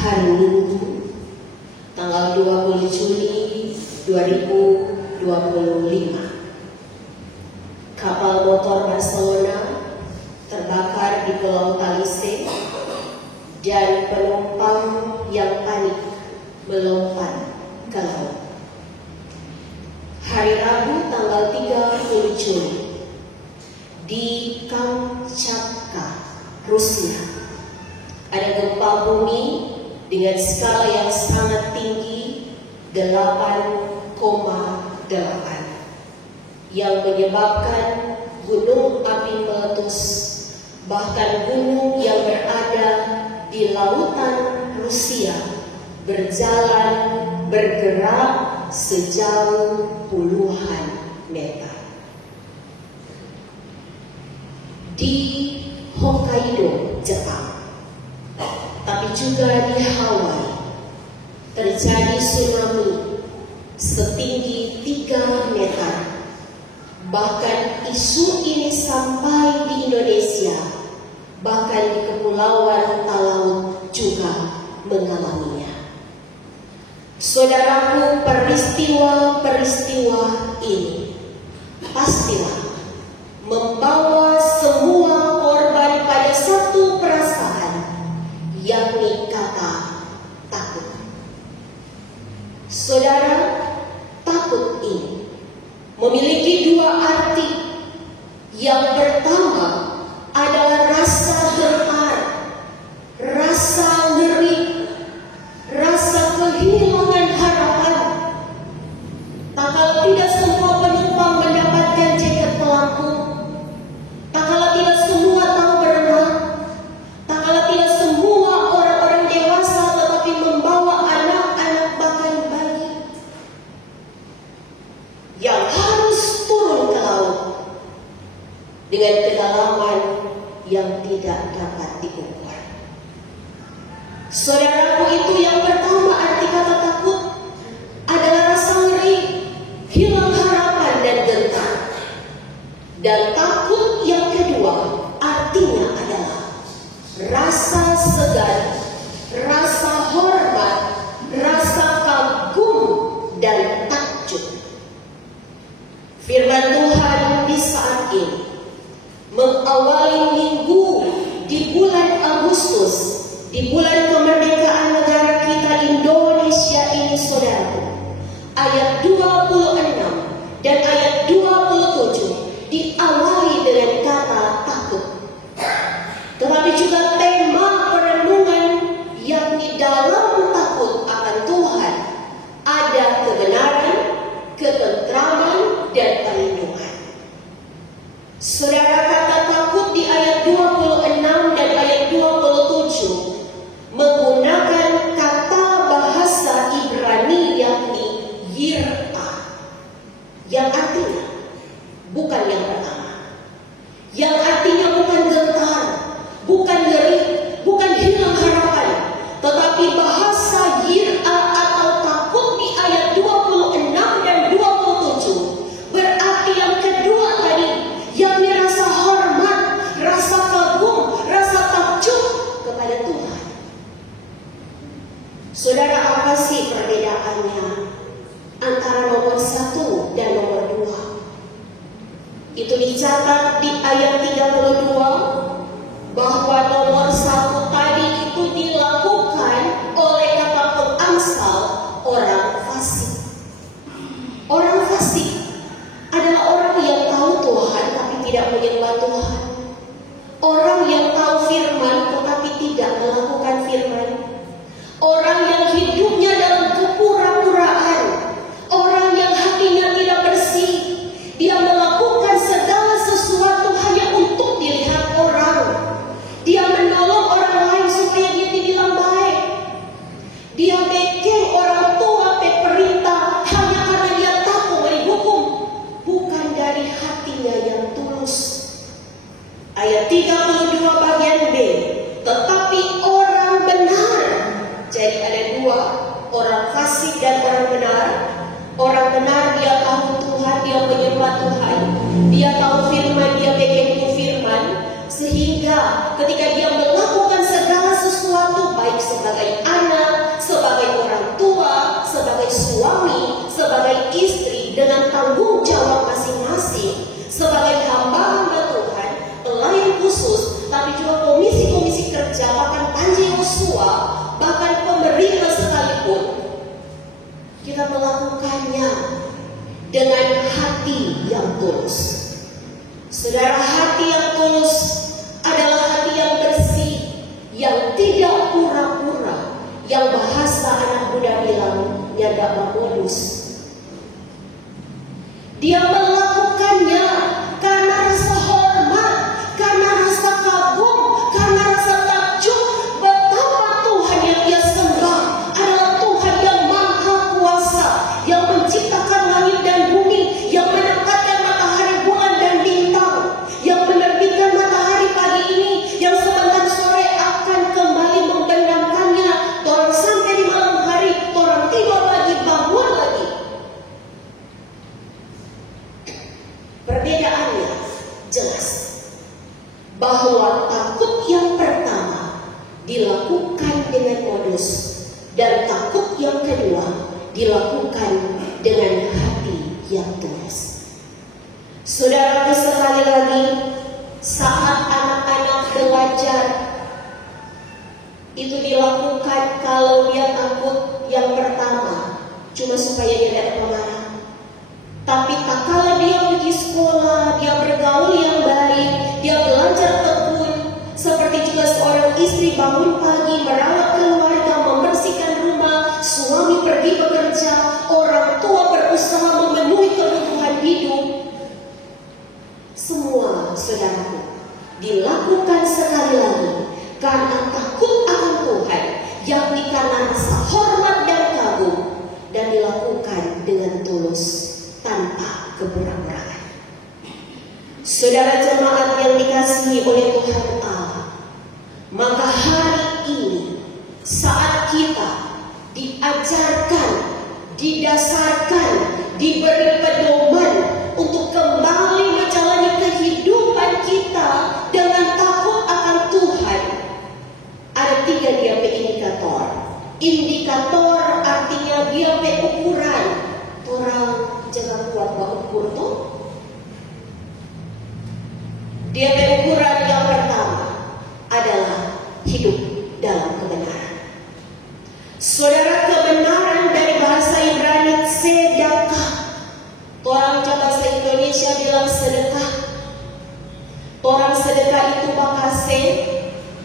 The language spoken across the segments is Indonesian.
hari Minggu, tanggal 20 Juli 2025. Kapal motor Barcelona terbakar di Pulau Talise dan penumpang yang panik melompat ke laut. Hari Rabu tanggal 30 Juli di Kamchatka, Rusia, ada gempa bumi dengan skala yang sangat tinggi 8,8 yang menyebabkan gunung api meletus, bahkan gunung yang berada di lautan Rusia bergerak sejauh puluhan meter. Di Hokkaido, Jepang, tapi juga di Hawaii, terjadi tsunami setinggi 3 meter. Bahkan isu ini sampai di Indonesia, bahkan di Kepulauan Talaut juga mengalaminya. Saudaraku, peristiwa-peristiwa ini pastilah membawa semua korban pada satu perasaan, yakni kata takut. Saudara, takut ini memiliki 2 arti. Yang pertama adalah rasa gentar, rasa ngeri, rasa kehilangan harapan. Tak kala tidak semua penumpang mendapatkan jaket pelampung, tak kala tidak semua tahu berenang, tak kala tidak semua orang-orang dewasa tetapi membawa anak-anak bahkan bayi yang harus turun ke laut dengan kedalaman yang tidak dapat diukur. Saudaraku, itu yang pertama arti kata takut adalah rasa ngeri, hilang harapan dan gentar. Dan takut yang kedua artinya adalah rasa segan, rasa hormat, rasa kagum dan takjub. Firman Tuhan di saat ini mengawali minggu di bulan Agustus, di bulan kemerdekaan negara kita Indonesia ini, saudaraku, ayat 26 dan ayat 27 diawali dengan kata takut. Tetapi juga tema perenungan yang di dalam takut akan Tuhan ada kebenaran, ketentraman, dan perlindungan. Saudara, kata takut di ayat 26 dan ayat 27 menggunakan kata bahasa Ibrani yakni yirta, yang artinya bukan yang pertama, yang artinya bukan gentar, bukan ngeri, bukan hilang harapan, tetapi bahasa yirta atau takut di ayat 26 dan 27 berarti yang kedua tadi, yang merasa hormat, rasa kagum, rasa takjub kepada Tuhan. Saudara, apa sih perbedaannya antara nomor 1 dan nomor 2? Itu dicatat di ayat 32 bahwa nomor 1 tadi itu dilakukan oleh kata pengangsal orang fasik. Orang fasik adalah orang yang tahu Tuhan tapi tidak menyembah Tuhan. Orang yang tahu firman tetapi tidak melakukan firman. Orang yang hidupnya dalam kepura-puraan. Orang yang hatinya tidak bersih. Dia melakukan segala sesuatu hanya untuk dilihat orang. Dia menolong orang lain supaya dia dibilang baik. Dia bikin orang tua perintah hanya karena dia takut dihukum, bukan dari hatinya yang tulus. Ayat 32 bagian B, tetapi orang benar. Jadi ada 2, orang fasik dan orang benar. Orang benar dia tahu Tuhan, dia menyembah Tuhan, dia tahu firman, dia bikin firman, sehingga ketika dia melakukan segala sesuatu baik sebagai anak kita melakukannya dengan hati yang tulus. Saudara, hati yang tulus adalah hati yang bersih, yang tidak pura-pura, yang bahasa anak muda bilang nyada modus. Dia melakukannya karena rasa hormat, karena rasa kagum, karena rasa takjub betapa Tuhan yang dia sembah adalah Tuhan yang maha kuasa, yang menciptakan langit dan bumi, yang menempatkan matahari, bulan dan bintang, yang menerbitkan matahari pagi ini, yang sebentar sore akan kembali membenamkannya. Orang sampai di malam hari, orang tidur lagi, bangun lagi. Perbedaannya jelas, bahwa takut yang pertama dilakukan dengan modus, dan takut yang kedua dilakukan dengan hati yang tulus. Saudara, sekali lagi, saat anak-anak belajar itu dilakukan kalau dia takut yang pertama cuma supaya dia tidak pemarah. Tapi tak kala dia pergi sekolah, dia bergaul yang baik, dia belajar tekun, seperti juga seorang istri bangun pagi, merawat keluarga, membersihkan rumah, suami pergi bekerja, orang tua berusaha memenuhi kebutuhan hidup. Semua, saudaraku, dilakukan sekali lagi karena takut akan Tuhan, yakni karena rasa hormat dan kagum, dan dilakukan dengan tulus, tanpa kepura-puraan. Saudara jemaat yang dikasihi oleh Tuhan Allah, maka hari ini saat kita diajarkan, didasarkan, diberi pedoman untuk kembali menjalani kehidupan kita dengan takut akan Tuhan, ada 3 DP indikator. Indikator artinya DP ukuran. Orang jangan kuat ukur tuh. DP ukuran yang pertama adalah hidup dalam kebenaran. Saudara, kebenaran dari bahasa Ibrani sedekah. Orang bahasa Indonesia bilang sedekah. Orang sedekah itu makasih,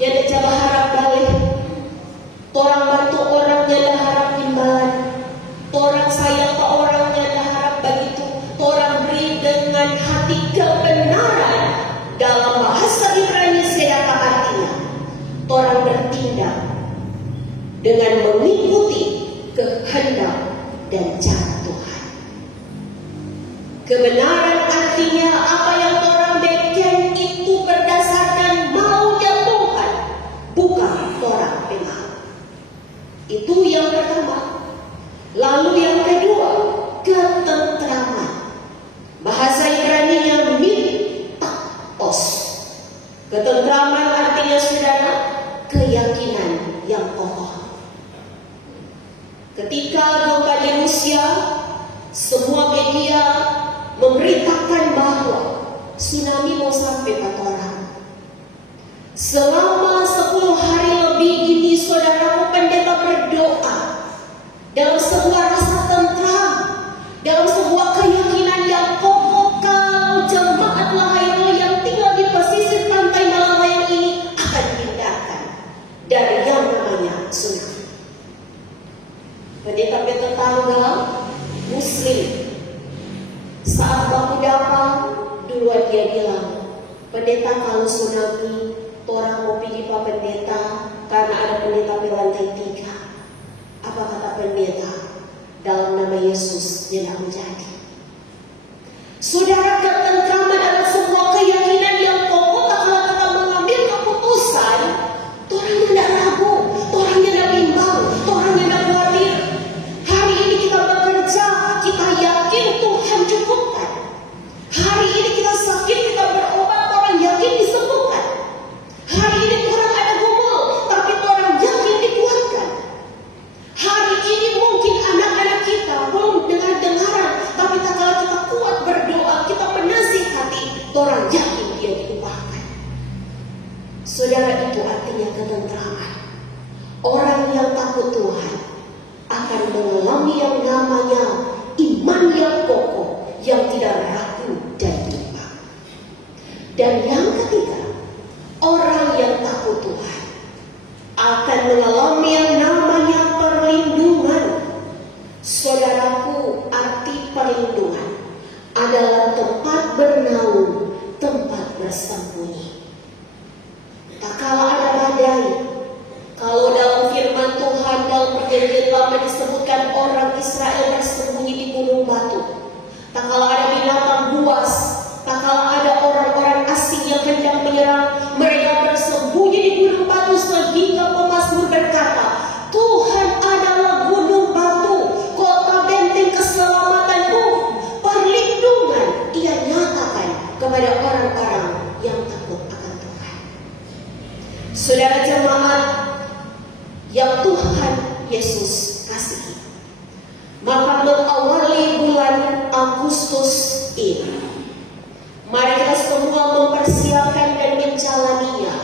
yang dicoba harap balik. Orang bantu orang yang harap imbalan. Orang sayang ke orang yang harap begitu. Orang beri dengan hati kebenaran. Dalam bahasa Ibrani sedekah artinya orang bertindak dengan mengikuti kehendak dan cara Tuhan. Kebenaran artinya apa yang orang bikin itu berdasarkan maunya Tuhan, bukan orang pengen. Itu yang pertama. Lalu yang kedua, ketentraman. Bahasa Ibraninya mitakos. Ketentraman artinya, saudara, keyakinan yang kokoh. Ketika gempa di Rusia, semua media memberitakan bahwa tsunami mau sampai 4 orang. Selama 10 hari lebih ini, saudaraku pendeta berdoa dalam sebuah rasa tentram, dalam sebuah keyakinan yang kokoh, kalau jemaat Lahairo yang tinggal di pesisir pantai Malayang ini akan dihindarkan dari yang namanya tsunami. Pendeta tetangga Muslim saat baku dapat duluan dia bilang, pendeta kalau tsunami, orang mau pergi Pak Pendeta karena ada pendeta di lantai 3. Apa kata pendeta? Dalam nama Yesus dia tidak menjadi. Saudara, ketentraman adalah sebuah keyakinan yang kokoh. Tak kala kita mengambil keputusan, orang tidak ragu, orang tidak bimbang, orang tidak khawatir. Hari ini kita bekerja, kita yakin Tuhan cukupkan. Hari ini kita sakit, kita berobat, orang yakin disembuhkan. Hari ini orang ada gumul, tapi orang yakin dikuatkan. Hari ini mungkin anak-anak kita belum dengar-dengaran, tapi tak kala kita kuat berdoa, kita penasihati, orang yakin dia diubahkan. Saudara, itu artinya ketentraman. Orang yang takut Tuhan akan akan mengalami yang namanya iman yang kokoh, yang tidak ragu dan bimbang. Dan yang ketiga, orang yang takut Tuhan akan mengalami yang namanya perlindungan. Saudaraku, arti perlindungan adalah tempat bernaung, tempat bersembunyi. Tak kala ada badai, kalau dalam firman Tuhan dalam perjanjian lama disebutkan orang Israel bersembunyi di gunung batu. Tak kala ada binatang buas, tak kala ada orang-orang asing yang hendak menyerang, mereka bersembunyi di gunung batu sehingga pemazmur berkata, Tuhan adalah gunung batu, kota benteng keselamatanku, perlindungan ia nyatakan kepada orang-orang yang takut akan Tuhan. Saudara jemaat yang Tuhan Yesus kasihi, maka mengawali bulan Agustus ini, mari kita semua mempersiapkan dan menjalaninya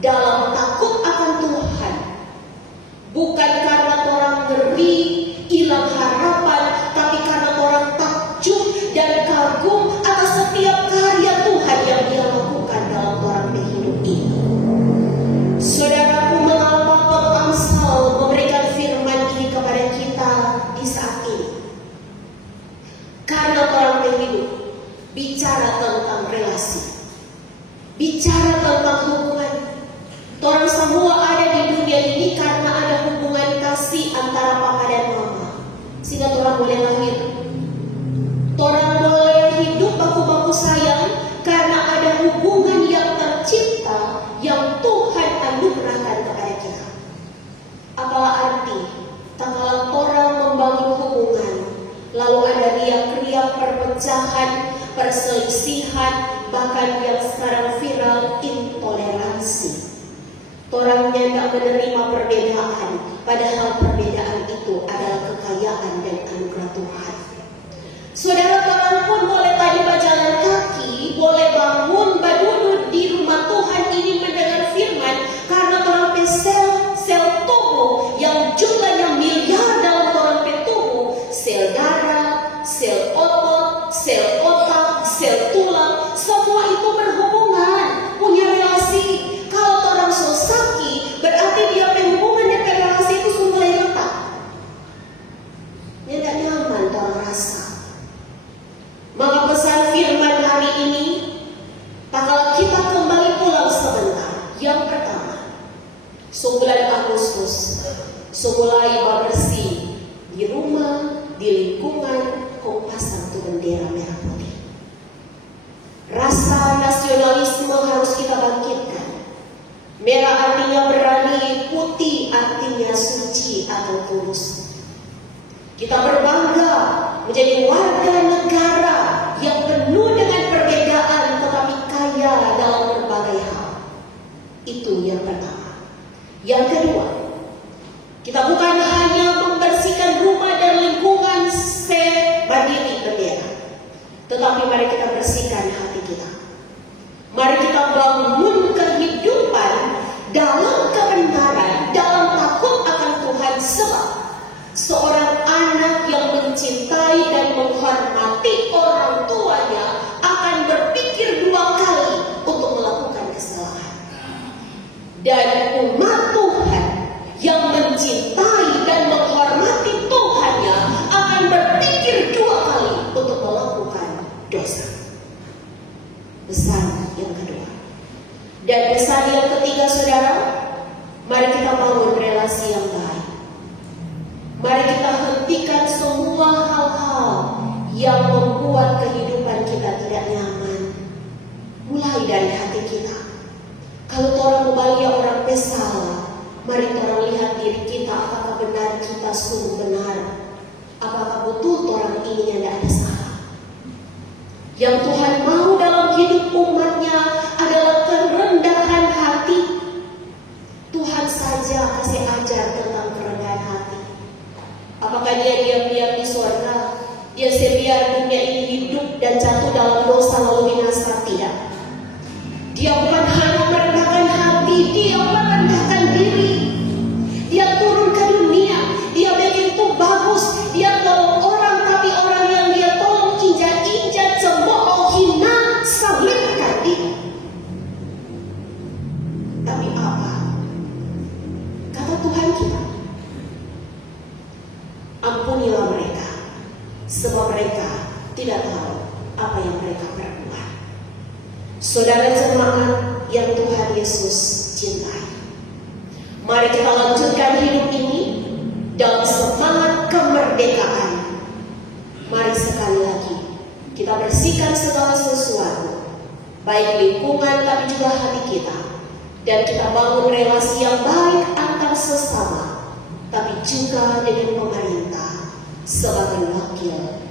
dalam takut akan Tuhan. Bukan karena orang ngeri, hilang harapan, tapi karena orang takjub dan kagum atas setiap karya Tuhan yang Dia lakukan dalam orang hidup ini. Saudaraku, mengapa Pengamsal memberikan firman ini kepada kita di saat ini? Karena orang hidup bicara tentang relasi, bicara tentang hubungan. Orang semua ada di dunia ini karena ada hubungan kasih antara papa dan mama, sehingga orang boleh lahir. Orang boleh hidup baku-baku sayang karena ada hubungan yang tercipta yang Tuhan anugerahkan kepada kita. Apalah arti tak kala orang membangun hubungan, lalu ada riak-riak perpecahan, perselisihan, bahkan yang sekarang viral intoleransi. Orangnya tidak menerima perbedaan, padahal perbedaan itu adalah kekayaan dan anugerah Tuhan. Saudara, orang pun boleh tadi berjalan kaki, boleh bangun duduk di rumah Tuhan ini mendengar firman, karena orang sel tubuh yang jumlahnya miliar dalam orang tubuh, sel darah, sel otot, sel otak, sel tulang, semua itu berhubungan, punya relasi. Kalau orang sakit, berarti dia berhubungan dengan relasi itu mulai retak. Dia tidak nyaman dalam rasa. Maka pesan firman hari ini, kalau kita kembali pulang sebentar. Yang pertama, sebulan Agustus, semulai bersih di rumah, di lingkungan, kau pasang tu bendera merah putih. Rasa nasionalisme harus kita bangkitkan. Merah artinya berani, putih artinya suci atau tulus. Kita berbangga menjadi warga negara yang penuh dengan perbedaan tetapi kaya dalam berbagai hal. Itu yang pertama. Yang kedua, kita bukan hanya membersihkan rumah dan lingkungan seberdiri bendera, tetapi mari kita bersihkan hati kita. Mari kita bangun kehidupan dalam kebenaran, dalam takut akan Tuhan, sebab seorang anak yang mencintai dan menghormati orang tuanya akan berpikir dua kali untuk melakukan kesalahan. Dan umat Tuhan yang mencintai dan menghormati Tuhannya akan berpikir dua kali untuk melakukan dosa. Pesan yang kedua. Dan pesan yang ketiga, saudara, mari kita bangun relasi yang baik. Mari kita hentikan semua hal-hal yang membuat kehidupan kita tidak nyaman. Mulai dari hati kita. Kalau orang membalia orang bersalah, mari orang lihat diri kita, apakah benar kita sungguh benar, apakah betul orang ini yang tidak ada salah. Yang Tuhan mau dalam hidup umatnya adalah kerendahan hati. Tuhan saja kasih ajar tentang kerendahan hati. Apakah dia diam-diam di surga? Dia biar dunia ini hidup dan jatuh dalam dosa lalu binasa? Tidak. Dia bukan hanya merendahkan hati, dia merendahkan diri. Dia turun ke dunia, dia bikin tubuh Saudara jemaat yang Tuhan Yesus cintai, mari kita lanjutkan hidup ini dalam semangat kemerdekaan. Mari sekali lagi kita bersihkan segala sesuatu, baik lingkungan tapi juga hati kita, dan kita bangun relasi yang baik antar sesama, tapi juga dengan pemerintah sebagai wakil